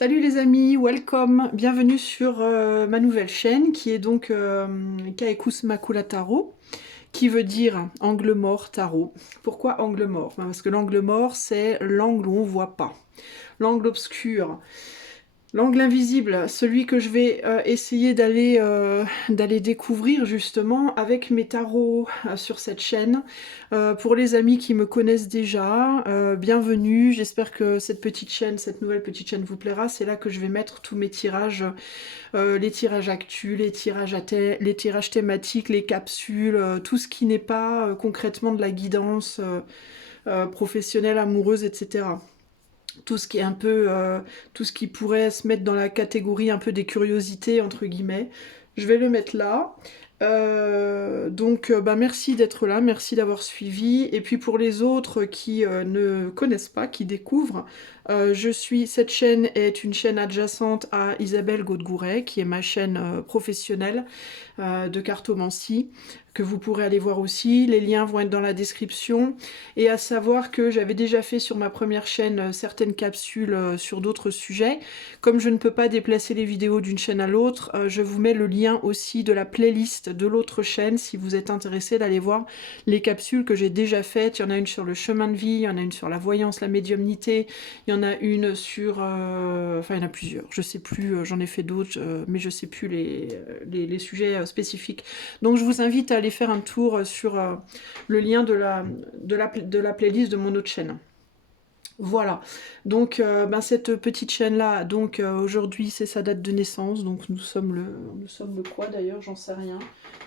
Salut les amis, welcome, bienvenue sur ma nouvelle chaîne qui est donc Kaekus Makula Tarot, qui veut dire angle mort tarot. Pourquoi angle mort? Parce que l'angle mort c'est l'angle où on voit pas. L'angle obscur, l'angle invisible, celui que je vais essayer d'aller découvrir justement avec mes tarots sur cette chaîne. Pour les amis qui me connaissent déjà, bienvenue, j'espère que cette petite chaîne, cette nouvelle petite chaîne vous plaira. C'est là que je vais mettre tous mes tirages, les tirages actus, les tirages thématiques, les capsules, tout ce qui n'est pas concrètement de la guidance professionnelle, amoureuse, etc. Tout ce qui est un peu, tout ce qui pourrait se mettre dans la catégorie un peu des curiosités, entre guillemets. Je vais le mettre là. Donc merci d'être là, merci d'avoir suivi. Et puis pour les autres qui ne connaissent pas, qui découvrent, cette chaîne est une chaîne adjacente à Isabelle Gaudegouret, qui est ma chaîne professionnelle de cartomancie, que vous pourrez aller voir aussi. Les liens vont être dans la description. Et à savoir que j'avais déjà fait sur ma première chaîne certaines capsules sur d'autres sujets. Comme je ne peux pas déplacer les vidéos d'une chaîne à l'autre, je vous mets le lien aussi de la playlist de l'autre chaîne si vous êtes intéressé d'aller voir les capsules que j'ai déjà faites. Il y en a une sur le chemin de vie, il y en a une sur la voyance, la médiumnité, il y en a une sur... Enfin, il y en a plusieurs. Je sais plus, j'en ai fait d'autres, mais je sais plus les sujets spécifiques. Donc je vous invite à aller faire un tour sur le lien de la playlist de mon autre chaîne. Voilà, donc cette petite chaîne-là, donc aujourd'hui c'est sa date de naissance, donc nous sommes le quoi d'ailleurs, j'en sais rien.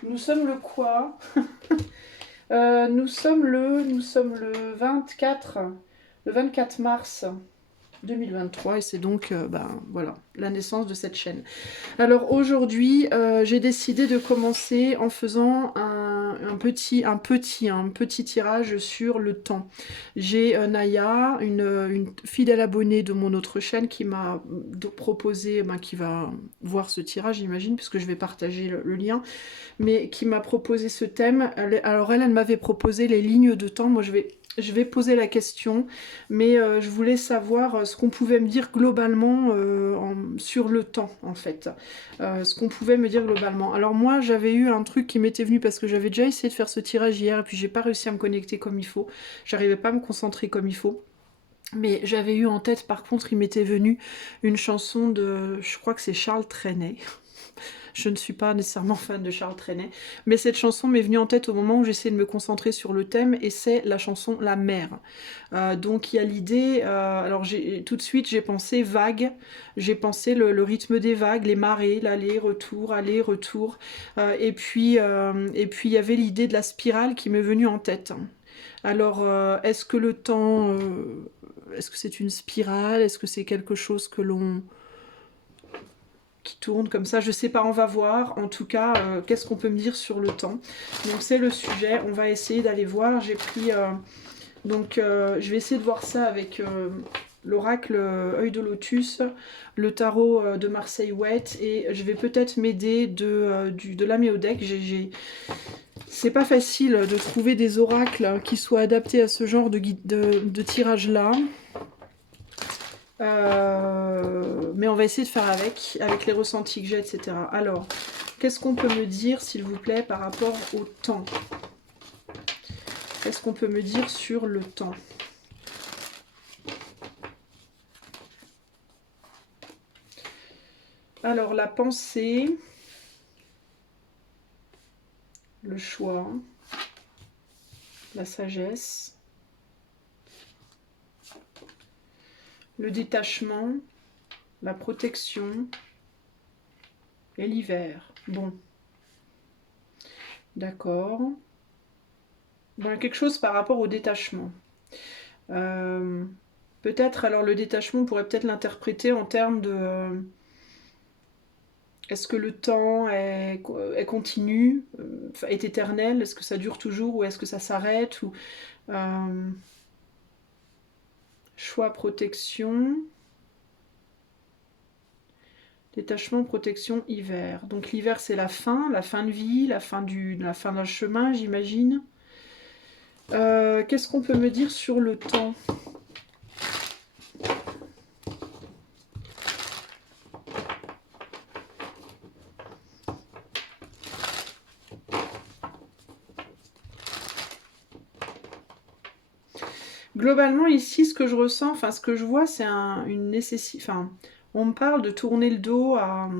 Nous sommes le quoi nous sommes le 24 mars 2023 et c'est donc voilà, la naissance de cette chaîne. Alors aujourd'hui, j'ai décidé de commencer en faisant un petit tirage sur le temps. J'ai Naya, une fidèle abonnée de mon autre chaîne qui m'a proposé, qui va voir ce tirage j'imagine, puisque je vais partager le lien, mais qui m'a proposé ce thème. Alors elle m'avait proposé les lignes de temps. Moi je vais poser la question, mais je voulais savoir ce qu'on pouvait me dire globalement sur le temps en fait. Ce qu'on pouvait me dire globalement. Alors moi j'avais eu un truc qui m'était venu parce que j'avais déjà essayé de faire ce tirage hier et puis j'ai pas réussi à me connecter comme il faut. J'arrivais pas à me concentrer comme il faut. Mais j'avais eu en tête, par contre, il m'était venu une chanson de, je crois que c'est Charles Trenet. Je ne suis pas nécessairement fan de Charles Trenet, mais cette chanson m'est venue en tête au moment où j'essayais de me concentrer sur le thème, et c'est la chanson La Mer. Donc il y a l'idée, alors tout de suite j'ai pensé vague, j'ai pensé le rythme des vagues, les marées, l'aller-retour, aller-retour, et puis il y avait l'idée de la spirale qui m'est venue en tête. Alors est-ce que le temps, est-ce que c'est une spirale, est-ce que c'est quelque chose que l'on qui tourne comme ça, je sais pas, on va voir. En tout cas, qu'est-ce qu'on peut me dire sur le temps? Donc c'est le sujet, on va essayer d'aller voir. J'ai pris, je vais essayer de voir ça avec l'oracle œil de lotus, le tarot de Marseille Ouette, et je vais peut-être m'aider de l'améodec. C'est pas facile de trouver des oracles qui soient adaptés à ce genre de tirage-là. Mais on va essayer de faire avec les ressentis que j'ai, etc. Alors, qu'est-ce qu'on peut me dire, s'il vous plaît, par rapport au temps? Qu'est-ce qu'on peut me dire sur le temps? Alors, la pensée, le choix, la sagesse, le détachement, la protection et l'hiver. Bon. D'accord. Quelque chose par rapport au détachement. Peut-être, alors le détachement, on pourrait peut-être l'interpréter en termes de... est-ce que le temps est continu, est éternel? Est-ce que ça dure toujours ou est-ce que ça s'arrête? Choix, protection... Détachement, protection, hiver. Donc l'hiver c'est la fin de vie, la fin d'un chemin, j'imagine. Qu'est-ce qu'on peut me dire sur le temps? Globalement, ici, ce que je ressens, enfin, ce que je vois, c'est une nécessité. Enfin, on me parle de tourner le dos à.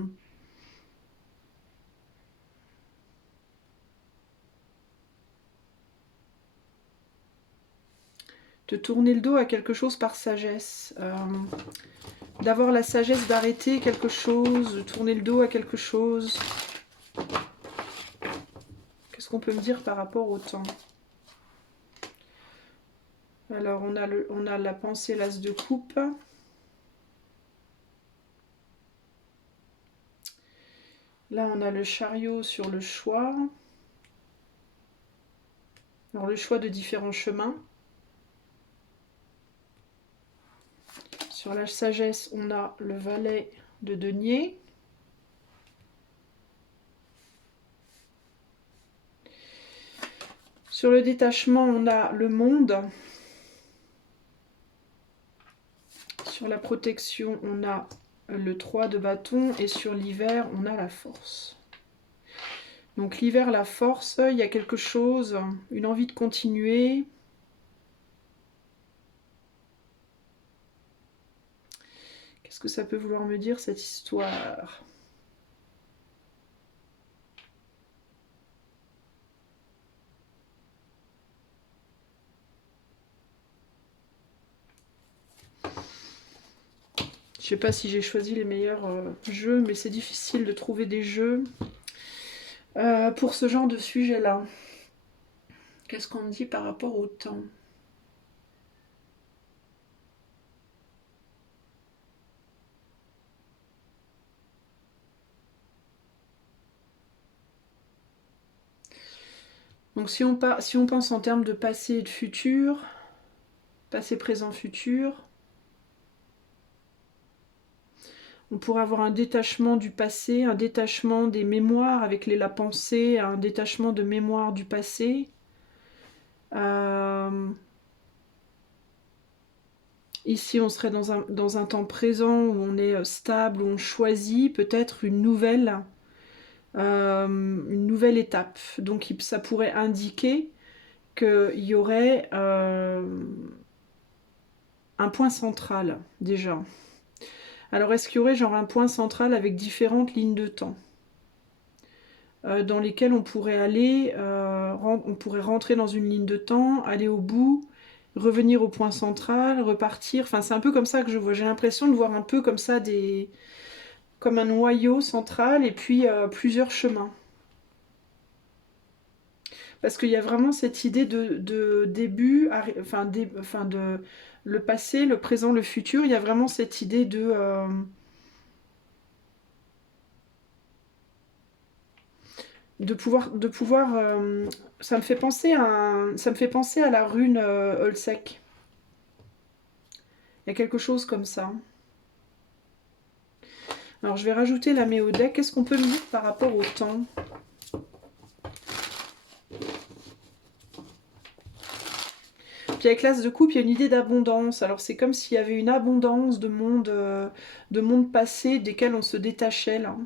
De tourner le dos à quelque chose par sagesse. D'avoir la sagesse d'arrêter quelque chose, de tourner le dos à quelque chose. Qu'est-ce qu'on peut me dire par rapport au temps? Alors, on a la pensée, l'as de coupe. Là, on a le chariot sur le choix. Alors, le choix de différents chemins. Sur la sagesse, on a le valet de denier. Sur le détachement, on a le monde. Sur la protection, on a le 3 de bâton. Et sur l'hiver, on a la force. Donc l'hiver, la force, il y a quelque chose, une envie de continuer. Qu'est-ce que ça peut vouloir me dire, cette histoire? Je sais pas si j'ai choisi les meilleurs jeux, mais c'est difficile de trouver des jeux pour ce genre de sujet-là. Qu'est-ce qu'on me dit par rapport au temps? Donc si on pense en termes de passé et de futur, passé, présent, futur, on pourrait avoir un détachement du passé, un détachement des mémoires avec la pensée, un détachement de mémoire du passé. Ici, on serait dans un temps présent où on est stable, où on choisit peut-être une nouvelle étape. Donc ça pourrait indiquer qu'il y aurait un point central déjà. Alors est-ce qu'il y aurait genre un point central avec différentes lignes de temps dans lesquelles on pourrait aller, on pourrait rentrer dans une ligne de temps, aller au bout, revenir au point central, repartir. Enfin, c'est un peu comme ça que je vois. J'ai l'impression de voir un peu comme ça comme un noyau central et puis plusieurs chemins. Parce qu'il y a vraiment cette idée de début, enfin, de le passé, le présent, le futur. Il y a vraiment cette idée de pouvoir ça me fait penser à la rune Olsec. Il y a quelque chose comme ça. Alors je vais rajouter la méodec. Qu'est-ce qu'on peut me dire par rapport au temps? Puis avec l'as de coupe, il y a une idée d'abondance. Alors c'est comme s'il y avait une abondance de monde passé desquels on se détachait là.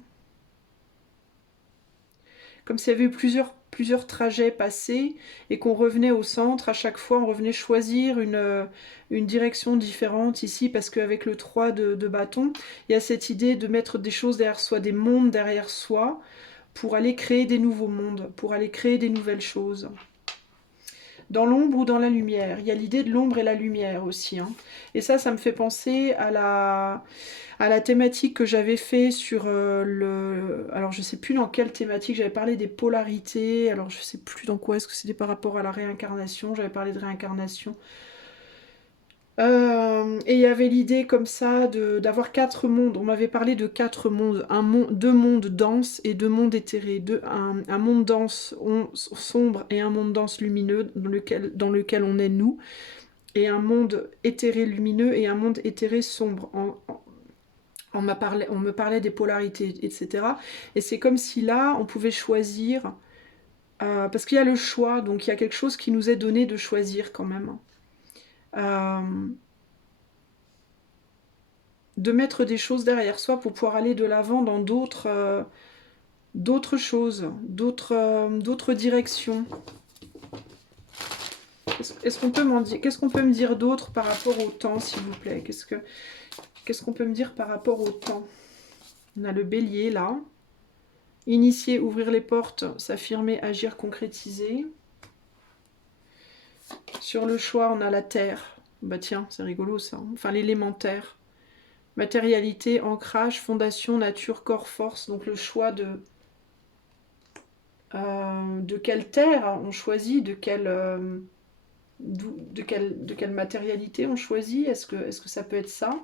Comme s'il y avait eu plusieurs trajets passés et qu'on revenait au centre. À chaque fois, on revenait choisir une direction différente ici parce qu'avec le 3 de bâton, il y a cette idée de mettre des choses derrière soi, des mondes derrière soi pour aller créer des nouveaux mondes, pour aller créer des nouvelles choses. Dans l'ombre ou dans la lumière. Il y a l'idée de l'ombre et la lumière aussi. Hein. Et ça me fait penser à la thématique que j'avais fait sur le... Alors je sais plus dans quelle thématique, j'avais parlé des polarités. Alors je sais plus dans quoi, est-ce que c'était par rapport à la réincarnation? J'avais parlé de réincarnation. Et il y avait l'idée comme ça d'avoir 4 mondes. On m'avait parlé de 4 mondes. 2 mondes denses et 2 mondes éthérés. Un monde dense sombre et un monde dense lumineux dans lequel on est nous. Et un monde éthéré lumineux et un monde éthéré sombre. On me parlait des polarités, etc. Et c'est comme si là, on pouvait choisir. Parce qu'il y a le choix, donc il y a quelque chose qui nous est donné de choisir quand même. De mettre des choses derrière soi pour pouvoir aller de l'avant dans d'autres choses, d'autres directions. Qu'est-ce qu'on peut m'en dire? Qu'est-ce qu'on peut me dire d'autre par rapport au temps, s'il vous plaît? Qu'est-ce qu'on peut me dire par rapport au temps? On a le bélier, là. Initier, ouvrir les portes, s'affirmer, agir, concrétiser. Sur le choix, on a la terre. Bah tiens, c'est rigolo ça. Enfin, l'élémentaire. Matérialité, ancrage, fondation, nature, corps, force. Donc le choix de quelle terre on choisit, de quelle matérialité on choisit. Est-ce que ça peut être ça?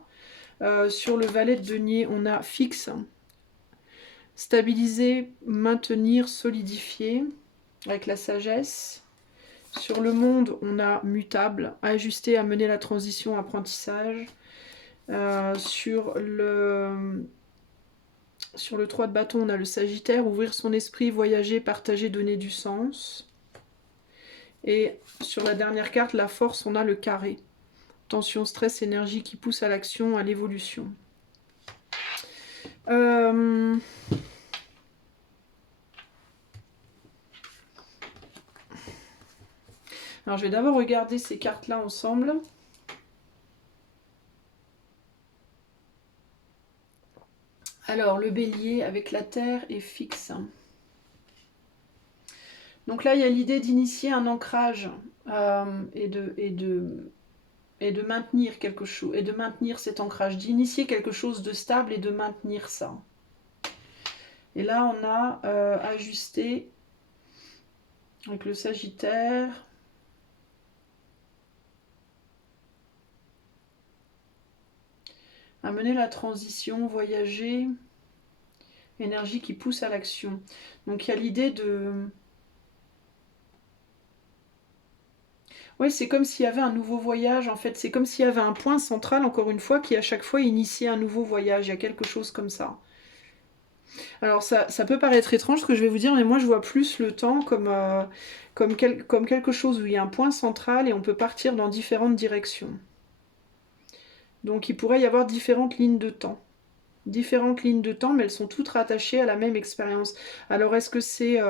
Sur le valet de denier, on a fixe, stabiliser, maintenir, solidifier, avec la sagesse. Sur le monde, on a mutable, ajuster, amener la transition, apprentissage. Sur le 3 de bâton, on a le Sagittaire, ouvrir son esprit, voyager, partager, donner du sens. Et sur la dernière carte, la force, on a le carré. Tension, stress, énergie qui pousse à l'action, à l'évolution. Alors, je vais d'abord regarder ces cartes-là ensemble. Alors, le bélier avec la terre est fixe. Donc là, il y a l'idée d'initier un ancrage et de maintenir quelque chose, et de maintenir cet ancrage, d'initier quelque chose de stable et de maintenir ça. Et là, on a ajusté avec le Sagittaire. Amener la transition, voyager, énergie qui pousse à l'action. Donc il y a l'idée de... Oui, c'est comme s'il y avait un nouveau voyage, en fait. C'est comme s'il y avait un point central, encore une fois, qui à chaque fois initiait un nouveau voyage. Il y a quelque chose comme ça. Alors ça peut paraître étrange ce que je vais vous dire, mais moi je vois plus le temps comme quelque chose où il y a un point central et on peut partir dans différentes directions. Donc il pourrait y avoir différentes lignes de temps. Différentes lignes de temps, mais elles sont toutes rattachées à la même expérience. Alors est-ce que c'est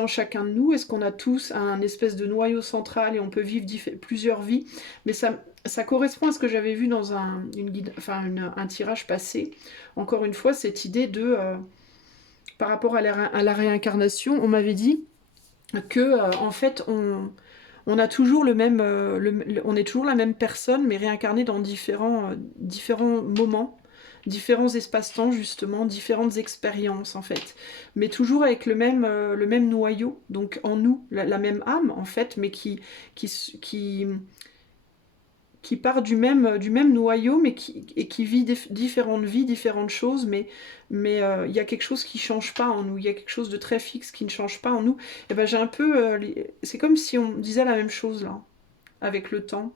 en chacun de nous? Est-ce qu'on a tous un espèce de noyau central et on peut vivre plusieurs vies? Mais ça correspond à ce que j'avais vu dans un tirage passé. Encore une fois, cette idée de... par rapport à la réincarnation, on m'avait dit que en fait on a toujours le même, on est toujours la même personne, mais réincarnée dans différents moments, différents espaces-temps justement, différentes expériences en fait, mais toujours avec le même noyau, donc en nous, la même âme en fait, mais qui part du même noyau, mais qui vit différentes vies, différentes choses, mais il y a quelque chose qui ne change pas en nous, il y a quelque chose de très fixe qui ne change pas en nous. Et ben j'ai un peu... c'est comme si on disait la même chose là, avec le temps.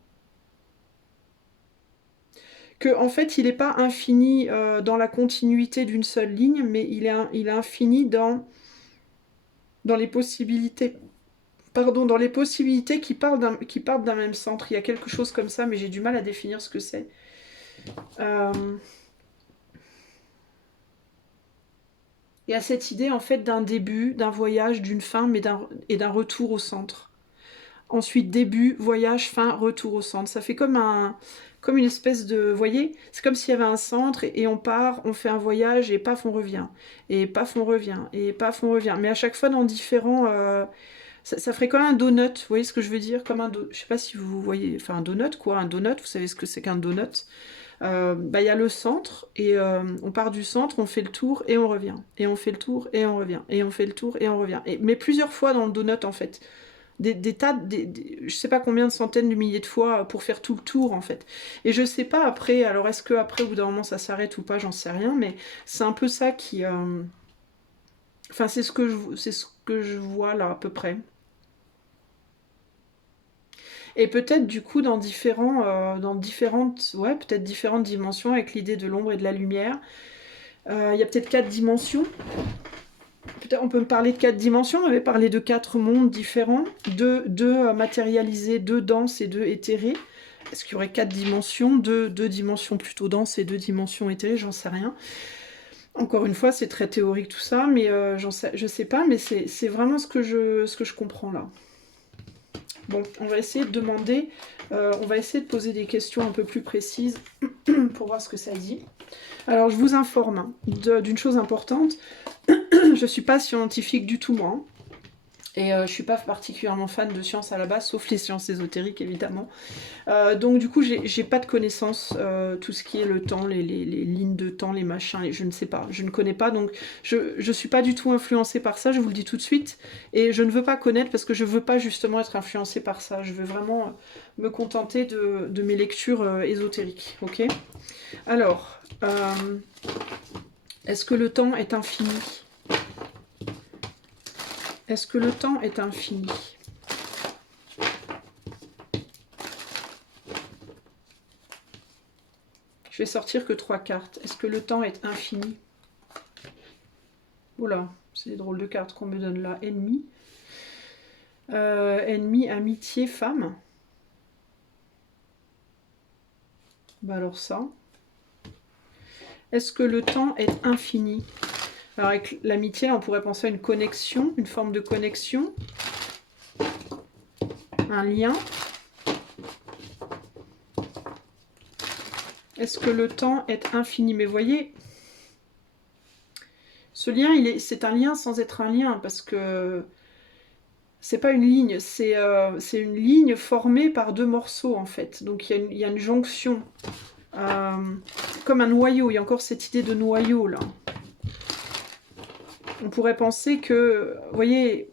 Que en fait, il n'est pas infini dans la continuité d'une seule ligne, mais il est infini dans les possibilités. Pardon, dans les possibilités qui partent d'un même centre. Il y a quelque chose comme ça, mais j'ai du mal à définir ce que c'est. Il y a cette idée en fait d'un début, d'un voyage, d'une fin, mais d'un retour au centre. Ensuite, début, voyage, fin, retour au centre. Ça fait comme une espèce de... Vous voyez, c'est comme s'il y avait un centre et on part, on fait un voyage et paf, on revient. Et paf, on revient. Et paf, on revient. Mais à chaque fois dans différents... Ça ferait comme un donut, vous voyez ce que je veux dire? Comme je sais pas si vous voyez... Enfin, un donut, quoi. Un donut, vous savez ce que c'est qu'un donut? Y a le centre, et on part du centre, on fait le tour, et on revient. Et on fait le tour, et on revient. Et on fait le tour, et on revient. Mais plusieurs fois dans le donut, en fait. Je sais pas combien de centaines de milliers de fois pour faire tout le tour, en fait. Et je sais pas après, alors est-ce que après, au bout d'un moment, ça s'arrête ou pas, j'en sais rien, mais c'est un peu ça qui... Enfin, c'est ce que je vois, là, à peu près. Et peut-être du coup dans différentes, ouais, peut-être différentes dimensions avec l'idée de l'ombre et de la lumière. Il y a peut-être 4 dimensions. Peut-être on peut me parler de 4 dimensions. On avait parlé de 4 mondes différents, 2 matérialisés, 2 denses et 2 éthérés. Est-ce qu'il y aurait 4 dimensions, 2 dimensions plutôt denses et 2 dimensions éthérées? J'en sais rien. Encore une fois, c'est très théorique tout ça, mais je sais pas, mais c'est vraiment ce que je comprends là. Bon, on va essayer de demander, on va essayer de poser des questions un peu plus précises pour voir ce que ça dit. Alors, je vous informe d'une chose importante. Je suis pas scientifique du tout, moi. Hein. Et je suis pas particulièrement fan de sciences à la base, sauf les sciences ésotériques, évidemment. Donc du coup, j'ai pas de connaissances, tout ce qui est le temps, les lignes de temps, les machins, je ne sais pas, je ne connais pas, donc je suis pas du tout influencée par ça, je vous le dis tout de suite, et je ne veux pas connaître parce que je veux pas justement être influencée par ça, je veux vraiment me contenter de mes lectures ésotériques, ok? Alors, est-ce que le temps est infini? Est-ce que le temps est infini? Je vais sortir que 3 cartes. Est-ce que le temps est infini? Oula, c'est des drôles de cartes qu'on me donne là. Ennemi. Ennemi, amitié, femme. Bah alors ça. Est-ce que le temps est infini? Alors avec l'amitié, on pourrait penser à une connexion, une forme de connexion. Un lien. Est-ce que le temps est infini? Mais voyez, ce lien, c'est un lien sans être un lien, parce que c'est pas une ligne, c'est une ligne formée par 2 morceaux en fait. Donc il y a une jonction. Comme un noyau, il y a encore cette idée de noyau là. On pourrait penser que, vous voyez,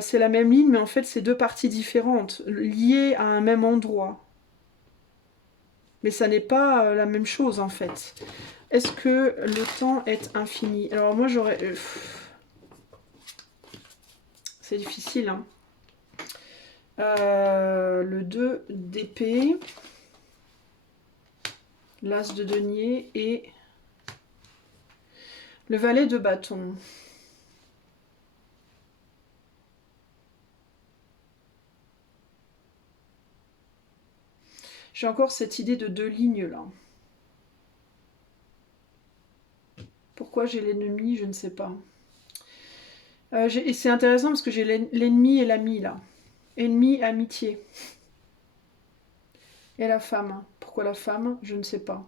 c'est la même ligne, mais en fait c'est 2 parties différentes, liées à un même endroit. Mais ça n'est pas la même chose en fait. Est-ce que le temps est infini? Alors moi j'aurais... c'est difficile, hein. Le 2 d'épée, l'as de denier et le valet de bâton. J'ai encore cette idée de 2 lignes là. Pourquoi j'ai l'ennemi, je ne sais pas. Et c'est intéressant parce que j'ai l'ennemi et l'ami là. Ennemi, amitié. Et la femme. Pourquoi la femme? Je ne sais pas.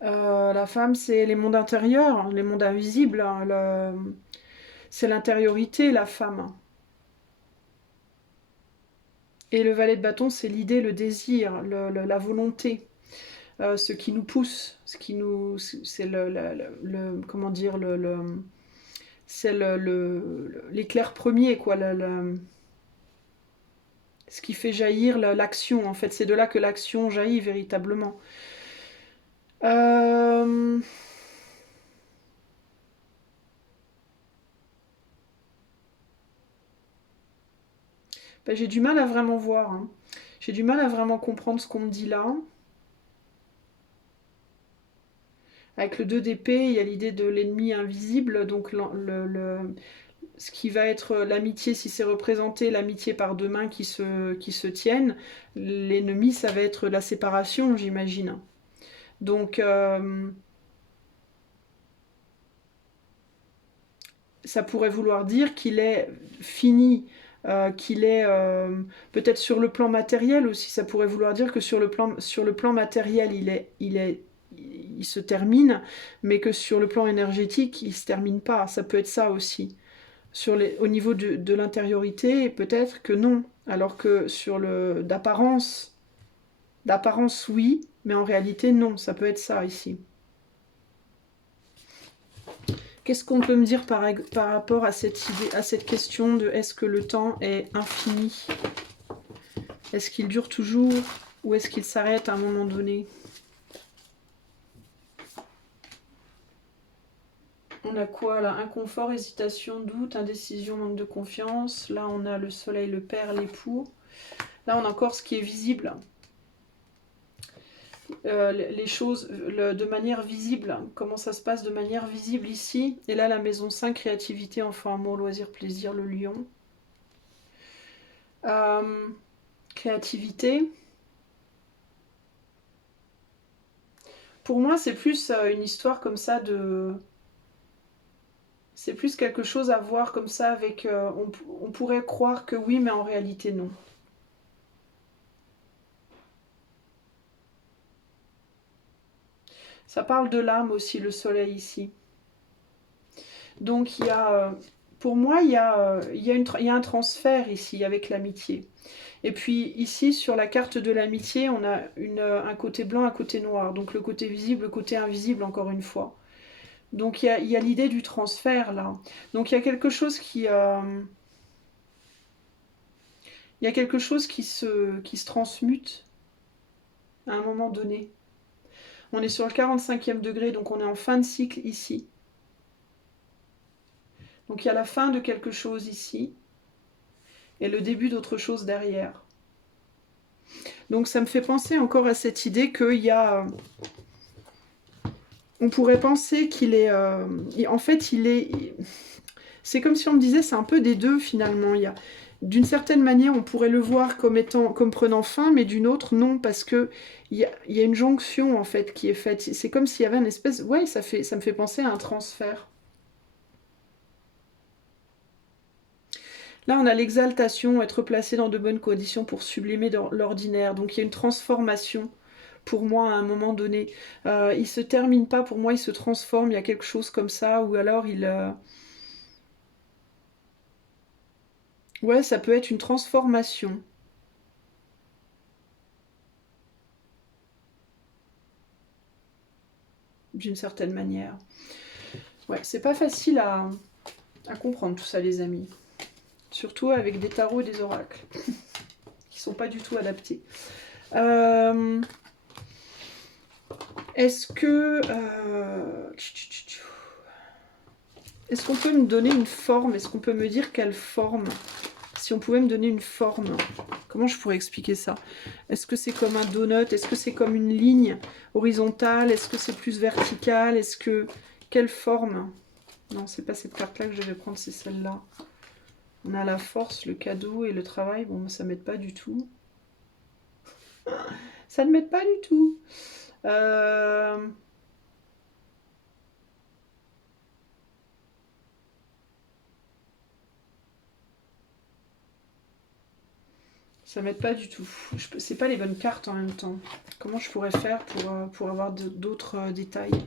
La femme, c'est les mondes intérieurs, les mondes invisibles. Hein, c'est l'intériorité, la femme. Et le valet de bâton, c'est l'idée, le désir, la volonté. Ce qui nous pousse, ce qui nous, c'est comment dire, c'est l'éclair premier, quoi, ce qui fait jaillir l'action, en fait. C'est de là que l'action jaillit véritablement. Ben, j'ai du mal à vraiment voir. Hein. J'ai du mal à vraiment comprendre ce qu'on me dit là. Avec le 2 d'épée, il y a l'idée de l'ennemi invisible, donc ce qui va être l'amitié, si c'est représenté, l'amitié par 2 mains qui se tiennent. L'ennemi, ça va être la séparation, j'imagine. Donc, ça pourrait vouloir dire qu'il est fini, qu'il est peut-être sur le plan matériel aussi. Ça pourrait vouloir dire que sur le plan matériel, il se termine, mais que sur le plan énergétique, il se termine pas. Ça peut être ça aussi. Au niveau de l'intériorité, peut-être que non. Alors que d'apparence, oui, mais en réalité, non. Ça peut être ça ici. Qu'est-ce qu'on peut me dire par rapport à cette idée, à cette question de est-ce que le temps est infini? Est-ce qu'il dure toujours ou est-ce qu'il s'arrête à un moment donné? On a quoi là? Inconfort, hésitation, doute, indécision, manque de confiance. Là, on a le soleil, le père, l'époux. Là, on a encore ce qui est visible. Les choses de manière visible. Comment ça se passe de manière visible ici? Et là, la maison 5, créativité, enfant, amour, loisir, plaisir, le lion. Créativité. Pour moi, c'est plus une histoire comme ça de... C'est plus quelque chose à voir comme ça avec... on pourrait croire que oui, mais en réalité non. Ça parle de l'âme aussi, le soleil ici. Donc il y a... pour moi, il y a un transfert ici avec l'amitié. Et puis ici, sur la carte de l'amitié, on a un côté blanc, un côté noir. Donc le côté visible, le côté invisible, encore une fois. Donc il y a l'idée du transfert là. Donc il y a quelque chose qui... il y a quelque chose qui se transmute à un moment donné. On est sur le 45e degré, donc on est en fin de cycle ici. Donc il y a la fin de quelque chose ici et le début d'autre chose derrière. Donc ça me fait penser encore à cette idée qu'il y a... on pourrait penser qu'il est... en fait, il est... c'est comme si on me disait, c'est un peu des deux finalement. D'une certaine manière, on pourrait le voir comme prenant fin, mais d'une autre, non, parce que il y a une jonction en fait qui est faite. C'est comme s'il y avait une espèce... ouais, ça me fait penser à un transfert. Là, on a l'exaltation, être placé dans de bonnes conditions pour sublimer l'ordinaire. Donc il y a une transformation pour moi à un moment donné. Il se termine pas, pour moi, il se transforme. Il y a quelque chose comme ça, ou alors il... ouais, ça peut être une transformation. D'une certaine manière. Ouais, c'est pas facile à comprendre tout ça, les amis. Surtout avec des tarots et des oracles. Qui sont pas du tout adaptés. Est-ce que... est-ce qu'on peut me donner une forme? Est-ce qu'on peut me dire quelle forme? Si on pouvait me donner une forme, comment je pourrais expliquer ça? Est-ce que c'est comme un donut? Est-ce que c'est comme une ligne horizontale? Est-ce que c'est plus vertical? Est-ce que... quelle forme? Non, c'est pas cette carte-là que je vais prendre, c'est celle-là. On a la force, le cadeau et le travail. Bon, ça m'aide pas du tout. Ça ne m'aide pas du tout. Ça m'aide pas du tout. C'est pas les bonnes cartes en même temps. Comment je pourrais faire pour avoir d'autres détails?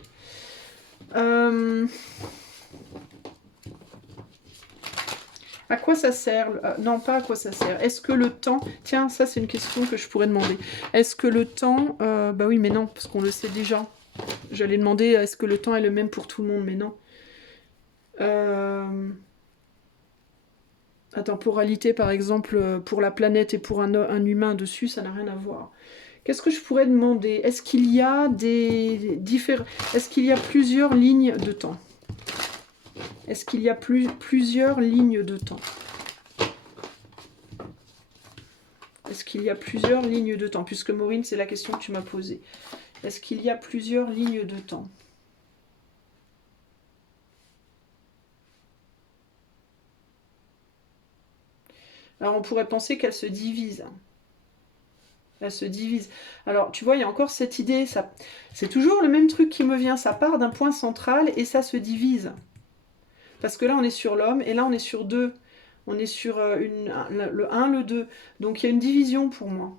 À quoi ça sert? Non, pas à quoi ça sert. Est-ce que le temps... Tiens, ça c'est une question que je pourrais demander. Est-ce que le temps... bah oui, mais non, parce qu'on le sait déjà. J'allais demander, est-ce que le temps est le même pour tout le monde? Mais non. La temporalité, par exemple, pour la planète et pour un humain dessus, ça n'a rien à voir. Qu'est-ce que je pourrais demander? Est-ce qu'il y a Est-ce qu'il y a plusieurs lignes de temps? Est-ce qu'il y a plusieurs lignes de temps? Est-ce qu'il y a plusieurs lignes de temps? Puisque Maureen, c'est la question que tu m'as posée. Est-ce qu'il y a plusieurs lignes de temps? Alors on pourrait penser qu'elle se divise. Elle se divise. Alors tu vois, il y a encore cette idée, c'est toujours le même truc qui me vient, ça part d'un point central et ça se divise. Parce que là on est sur l'homme et là on est sur deux. On est sur le 1, le 2. Donc il y a une division pour moi.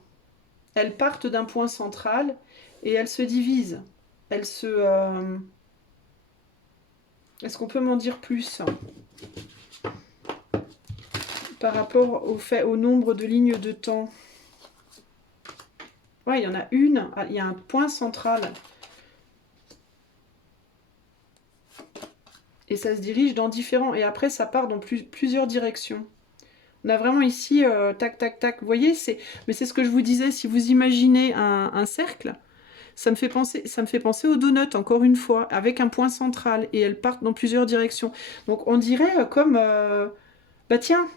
Elles partent d'un point central et elles se divisent. Elles se... Est-ce qu'on peut m'en dire plus par rapport au nombre de lignes de temps? Ouais, il y en a une, il y a un point central. Et ça se dirige dans différents... Et après, ça part dans plusieurs directions. On a vraiment ici, tac, tac, tac. Vous voyez, mais c'est ce que je vous disais. Si vous imaginez un cercle, ça me fait penser aux donuts, encore une fois, avec un point central. Et elles partent dans plusieurs directions. Donc, on dirait comme... bah tiens,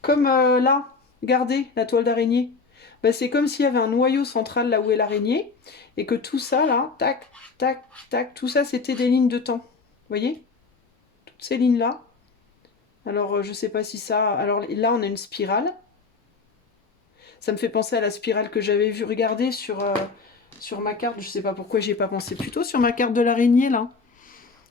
comme là, regardez, la toile d'araignée. Bah, c'est comme s'il y avait un noyau central là où est l'araignée. Et que tout ça, là, tac, tac, tac, tout ça, c'était des lignes de temps. Vous voyez? Toutes ces lignes-là. Alors, je sais pas si ça... Alors là, on a une spirale. Ça me fait penser à la spirale que j'avais vue regarder sur sur ma carte. Je sais pas pourquoi j'y ai pas pensé plus tôt. Sur ma carte de l'araignée, là.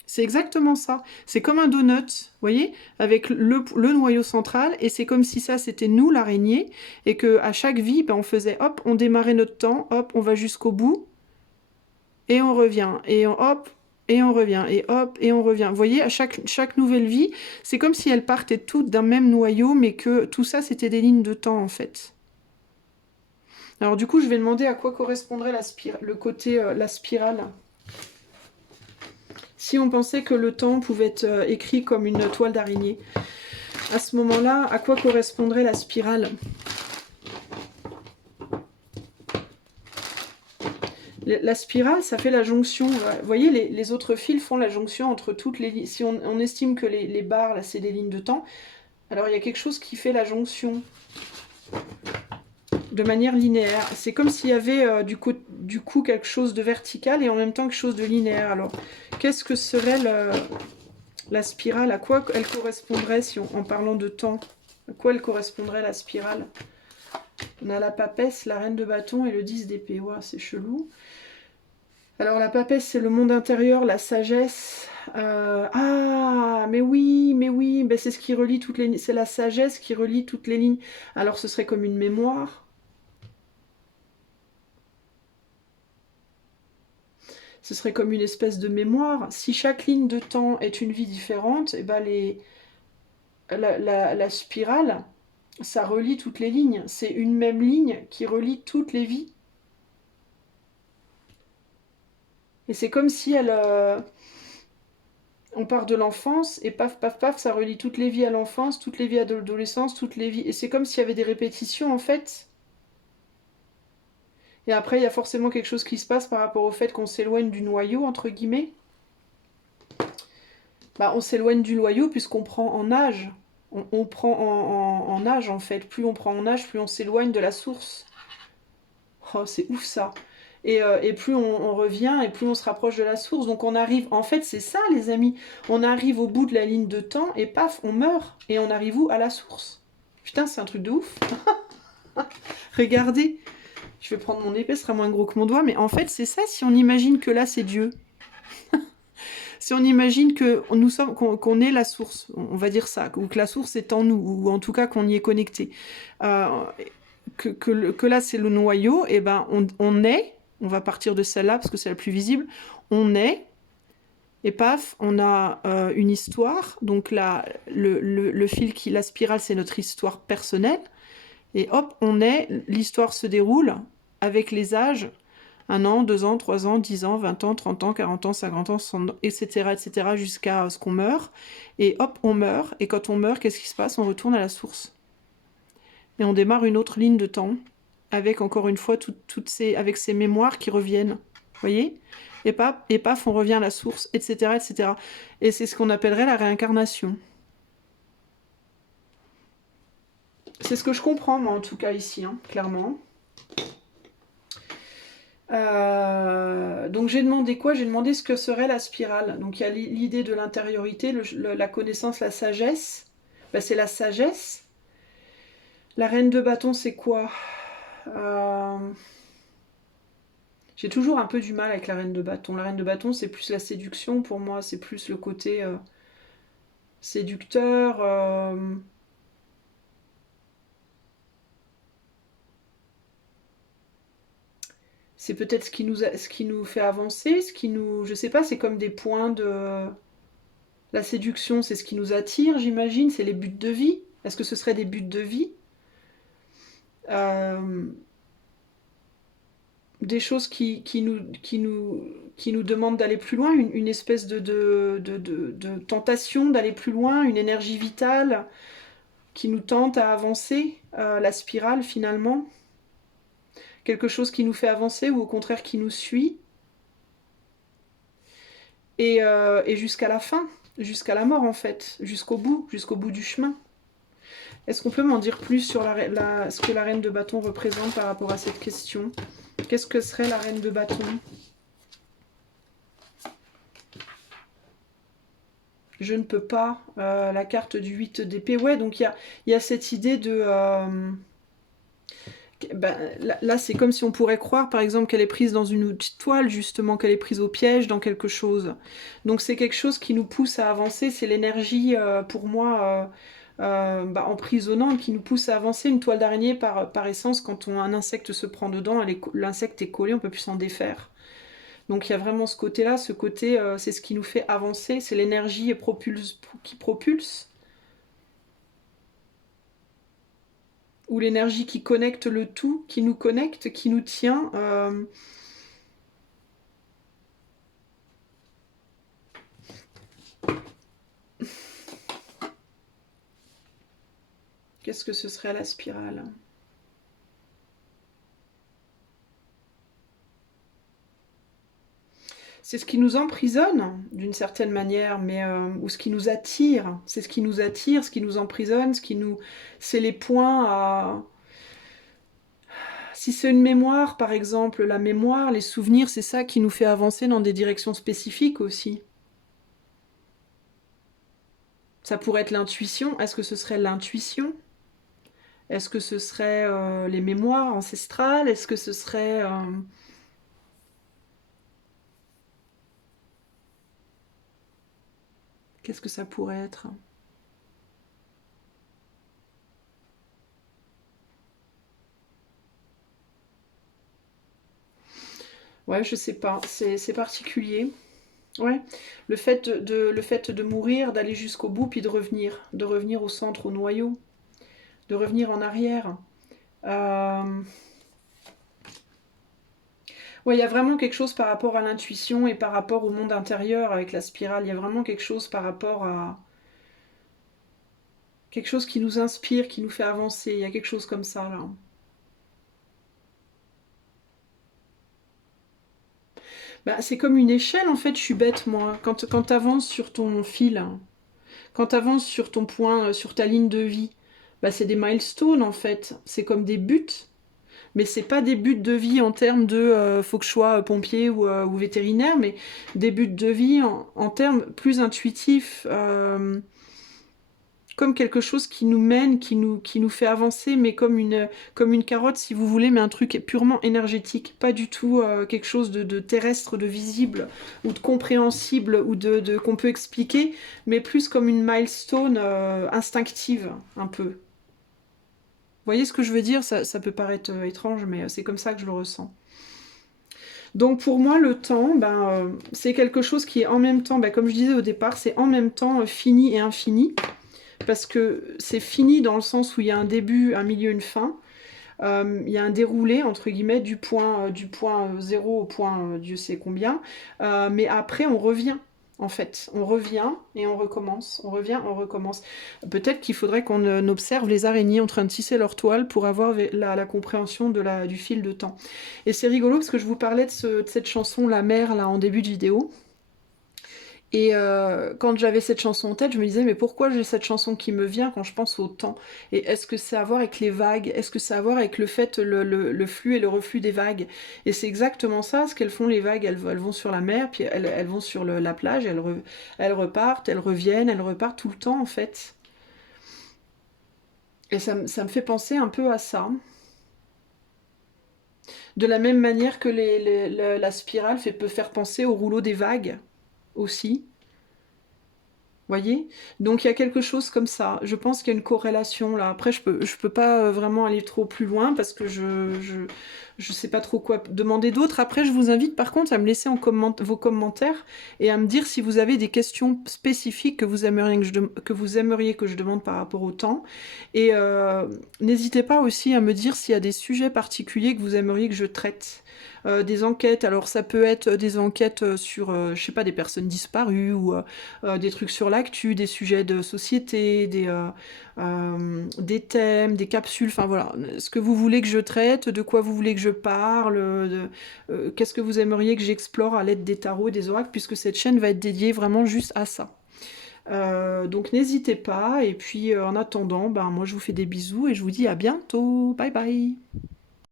C'est exactement ça. C'est comme un donut, vous voyez, avec le noyau central, et c'est comme si ça, c'était nous, l'araignée, et que à chaque vie, ben, on faisait, hop, on démarrait notre temps, hop, on va jusqu'au bout, et on revient, hop, et on revient, et hop, et on revient. Vous voyez, à chaque nouvelle vie, c'est comme si elles partaient toutes d'un même noyau, mais que tout ça, c'était des lignes de temps, en fait. Alors du coup, je vais demander à quoi correspondrait le côté, la spirale. Si on pensait que le temps pouvait être écrit comme une toile d'araignée, à ce moment-là, à quoi correspondrait la spirale? La spirale, ça fait la jonction. Vous voyez, les autres fils font la jonction entre toutes les lignes. Si on estime que les barres, là, c'est des lignes de temps, alors il y a quelque chose qui fait la jonction de manière linéaire. C'est comme s'il y avait du coup quelque chose de vertical et en même temps quelque chose de linéaire. Alors, qu'est-ce que serait la spirale? À quoi elle correspondrait en parlant de temps? À quoi elle correspondrait la spirale? On a la papesse, la reine de bâton et le 10 d'épée. Ouah, c'est chelou. Alors la papesse, c'est le monde intérieur, la sagesse. Ah, mais oui, ben, c'est ce qui relie toutes les. C'est la sagesse qui relie toutes les lignes. Alors ce serait comme une mémoire. Ce serait comme une espèce de mémoire. Si chaque ligne de temps est une vie différente, et ben la spirale, ça relie toutes les lignes. C'est une même ligne qui relie toutes les vies. Et c'est comme si on part de l'enfance et paf, paf, paf, ça relie toutes les vies à l'enfance, toutes les vies à l'adolescence, toutes les vies. Et c'est comme s'il y avait des répétitions en fait. Et après, il y a forcément quelque chose qui se passe par rapport au fait qu'on s'éloigne du noyau, entre guillemets. Bah, on s'éloigne du noyau puisqu'on prend en âge. On prend en âge en fait. Plus on prend en âge, plus on s'éloigne de la source. Oh, c'est ouf ça. Et plus on revient et plus on se rapproche de la source. Donc on arrive, en fait c'est ça les amis, on arrive au bout de la ligne de temps et paf, on meurt. Et on arrive où? À la source. Putain, c'est un truc de ouf. Regardez, je vais prendre mon épée, ce sera moins gros que mon doigt, mais en fait c'est ça si on imagine que là c'est Dieu. Si on imagine que nous sommes, qu'on est la source, on va dire ça, ou que la source est en nous, ou en tout cas qu'on y est connecté. Que là c'est le noyau, et ben on est, on va partir de celle-là parce que c'est la plus visible, on est, et paf, on a une histoire, donc là, le fil la spirale c'est notre histoire personnelle, et hop, on est, l'histoire se déroule avec les âges, 1 an, 2 ans, 3 ans, 10 ans, 20 ans, 30 ans, 40 ans, 50 ans, 60 ans, etc., jusqu'à ce qu'on meure, et hop, on meurt, et quand on meurt, qu'est-ce qui se passe? On retourne à la source. Et on démarre une autre ligne de temps, avec encore une fois avec ces mémoires qui reviennent. Vous voyez? Et paf, on revient à la source, etc., etc. Et c'est ce qu'on appellerait la réincarnation. C'est ce que je comprends, moi, en tout cas, ici, hein, clairement. Donc j'ai demandé quoi? J'ai demandé ce que serait la spirale. Donc il y a l'idée de l'intériorité, la connaissance, la sagesse. Ben, c'est la sagesse. La reine de bâton, c'est quoi? J'ai toujours un peu du mal avec la reine de bâton. La reine de bâton, c'est plus la séduction pour moi, c'est plus le côté séducteur. C'est peut-être ce qui nous fait avancer, je sais pas, c'est comme des points de... La séduction, c'est ce qui nous attire, j'imagine, c'est les buts de vie. Est-ce que ce serait des buts de vie? Des choses qui nous demandent d'aller plus loin, une espèce de tentation d'aller plus loin, une énergie vitale qui nous tente à avancer, la spirale finalement. Quelque chose qui nous fait avancer ou au contraire qui nous suit. Et jusqu'à la fin, jusqu'à la mort en fait, jusqu'au bout du chemin. Est-ce qu'on peut m'en dire plus sur ce que la reine de bâton représente par rapport à cette question? Qu'est-ce que serait la reine de bâton? Je ne peux pas. La carte du 8 d'épée. Ouais, donc il y a cette idée de... Là, c'est comme si on pourrait croire, par exemple, qu'elle est prise dans une petite toile, justement, qu'elle est prise au piège dans quelque chose. Donc c'est quelque chose qui nous pousse à avancer, c'est l'énergie, pour moi, emprisonnante, qui nous pousse à avancer. Une toile d'araignée, par essence, quand un insecte se prend dedans, l'insecte est collé, on peut plus s'en défaire. Donc il y a vraiment ce côté-là, c'est ce qui nous fait avancer, c'est l'énergie qui propulse, ou l'énergie qui connecte le tout, qui nous connecte, qui nous tient. Qu'est-ce que ce serait la spirale? C'est ce qui nous emprisonne d'une certaine manière, ou ce qui nous attire. C'est ce qui nous attire, ce qui nous emprisonne, c'est les points à. Si c'est une mémoire, par exemple, la mémoire, les souvenirs, c'est ça qui nous fait avancer dans des directions spécifiques aussi. Ça pourrait être l'intuition. Est-ce que ce serait l'intuition? Est-ce que ce serait les mémoires ancestrales? Est-ce que ce serait... Qu'est-ce que ça pourrait être? Ouais, je sais pas. C'est particulier. Ouais. Le fait de mourir, d'aller jusqu'au bout, puis de revenir au centre, au noyau, de revenir en arrière. Euh, Ouais, il y a vraiment quelque chose par rapport à l'intuition et par rapport au monde intérieur avec la spirale. Il y a vraiment quelque chose par rapport à quelque chose qui nous inspire, qui nous fait avancer. Il y a quelque chose comme ça là. C'est comme une échelle en fait. Je suis bête moi. Quand tu avances sur ton fil, quand tu avances sur ton point, sur ta ligne de vie, c'est des milestones en fait. C'est comme des buts. Mais c'est pas des buts de vie en termes de faut que je sois pompier ou vétérinaire, mais des buts de vie en termes plus intuitifs, comme quelque chose qui nous mène, qui nous fait avancer, mais comme une carotte si vous voulez, mais un truc purement énergétique, pas du tout quelque chose de terrestre, de visible, ou de compréhensible, ou qu'on peut expliquer, mais plus comme une milestone instinctive, un peu. Vous voyez ce que je veux dire? Ça peut paraître étrange, mais c'est comme ça que je le ressens. Donc pour moi, le temps, c'est quelque chose qui est en même temps, comme je disais au départ, c'est en même temps fini et infini. Parce que c'est fini dans le sens où il y a un début, un milieu, une fin. Il y a un déroulé, entre guillemets, du point 0 au point Dieu sait combien. Mais après, on revient. En fait, on revient et on recommence. On revient, on recommence. Peut-être qu'il faudrait qu'on observe les araignées en train de tisser leur toile pour avoir la compréhension du fil de temps. Et c'est rigolo parce que je vous parlais de cette chanson La Mer là en début de vidéo. Et quand j'avais cette chanson en tête, je me disais, mais pourquoi j'ai cette chanson qui me vient quand je pense au temps? Et est-ce que c'est à voir avec les vagues? Est-ce que c'est à voir avec le fait, le flux et le reflux des vagues? Et c'est exactement ça, ce qu'elles font les vagues. Elles vont sur la mer, puis elles vont sur la plage, elles repartent, elles reviennent, elles repartent tout le temps en fait. Et ça me fait penser un peu à ça. De la même manière que la spirale peut faire penser au rouleau des vagues aussi. Voyez? Donc il y a quelque chose comme ça. Je pense qu'il y a une corrélation là. Après, je peux pas vraiment aller trop plus loin parce que je sais pas trop quoi demander d'autre. Après, je vous invite par contre à me laisser vos commentaires et à me dire si vous avez des questions spécifiques que vous aimeriez que je demande par rapport au temps. Et n'hésitez pas aussi à me dire s'il y a des sujets particuliers que vous aimeriez que je traite. Des enquêtes, alors ça peut être des enquêtes sur, je sais pas, des personnes disparues ou des trucs sur l'actu, des sujets de société, des thèmes, des capsules, enfin voilà, ce que vous voulez que je traite, de quoi vous voulez que je parle, qu'est-ce que vous aimeriez que j'explore à l'aide des tarots et des oracles, puisque cette chaîne va être dédiée vraiment juste à ça. Donc n'hésitez pas, et puis en attendant, moi je vous fais des bisous et je vous dis à bientôt, bye bye.